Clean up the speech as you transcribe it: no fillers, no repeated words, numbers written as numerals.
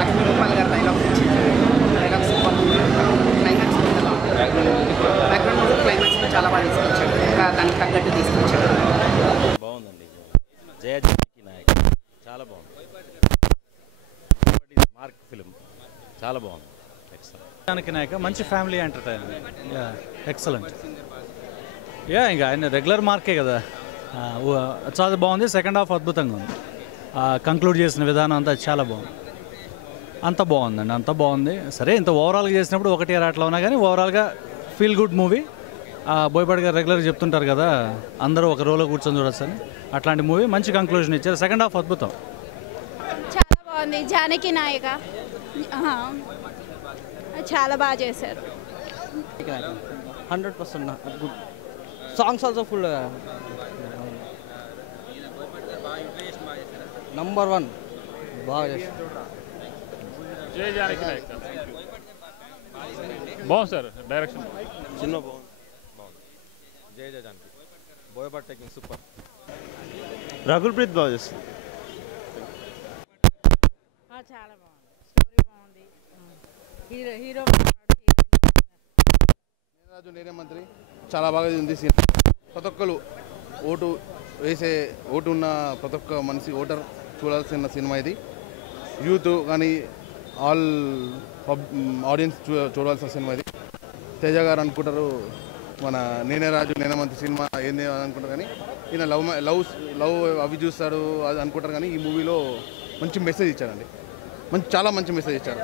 లక్ష్మీ రూపాయలు గారు dialogues super climax background music climax చాలా బాగా తీసుకొచ్చాడు, ఇంకా దానికి తగ్గట్టు తీసుకొచ్చాడు. బాగుందండి. జయ జానకి నాయక్ చాలా బాగుంది. మార్క్ ఫిలిం చాలా బాగుంది. జానకి నాయక్ మంచి ఫ్యామిలీ ఎంటర్టైనర్, ఎక్సలెంట్. ఇంకా ఆయన రెగ్యులర్ మార్కే కదా, చాలా బాగుంది. సెకండ్ హాఫ్ అద్భుతంగా ఉంది. కంక్లూడ్ చేసిన విధానం అంతా చాలా బాగుంది. అంత బాగుందండి, అంత బాగుంది. సరే ఇంత ఓవరాల్గా చేసినప్పుడు ఒకటి అట్లా ఉన్నా కానీ ఓవరాల్గా ఫీల్ గుడ్ మూవీ. బోయపాటి గారు రెగ్యులర్గా చెప్తుంటారు కదా, అందరూ ఒక రోలో కూర్చొని చూడొచ్చు అని. అట్లాంటి మూవీ మంచి కంక్లూజన్ ఇచ్చారు. సెకండ్ హాఫ్ అద్భుతం, చాలా బాగుంది. జానకి నాయక చాలా బాగా చేశారు. 100% good. Songs also full number 1 బాగా చేశారు. జయ జానకి నాయక్ బాగుంది సార్, డైరెక్షన్ చిన్న బాగుంది. జయ జానకి బోయపాటి టేకింగ్ సూపర్. రకుల్ ప్రీత్ బాగా చేస్తుంది. చాలా బాగుంది, స్టోరీ బాగుంది, హీరో రాజు నేనే మంత్రి చాలా బాగా ఉంది సినిమా. ప్రతి ఒక్కరు ఓటు ఉన్న ప్రతి ఒక్క మనిషి ఓటర్ చూడాల్సిన సినిమా ఇది. యూత్ కానీ ఆల్ ఆడియన్స్ చూడాల్సిన సినిమా ఇది. తేజ గారు అనుకుంటారు మన నేనే రాజు నేనే మంత్రి సినిమా ఏంది అని అనుకుంటారు, కానీ ఈయన లవ్ అవి చూస్తాడు అది అనుకుంటారు. కానీ ఈ మూవీలో మంచి మెసేజ్ ఇచ్చారండి, చాలా మంచి మెసేజ్ ఇచ్చారు.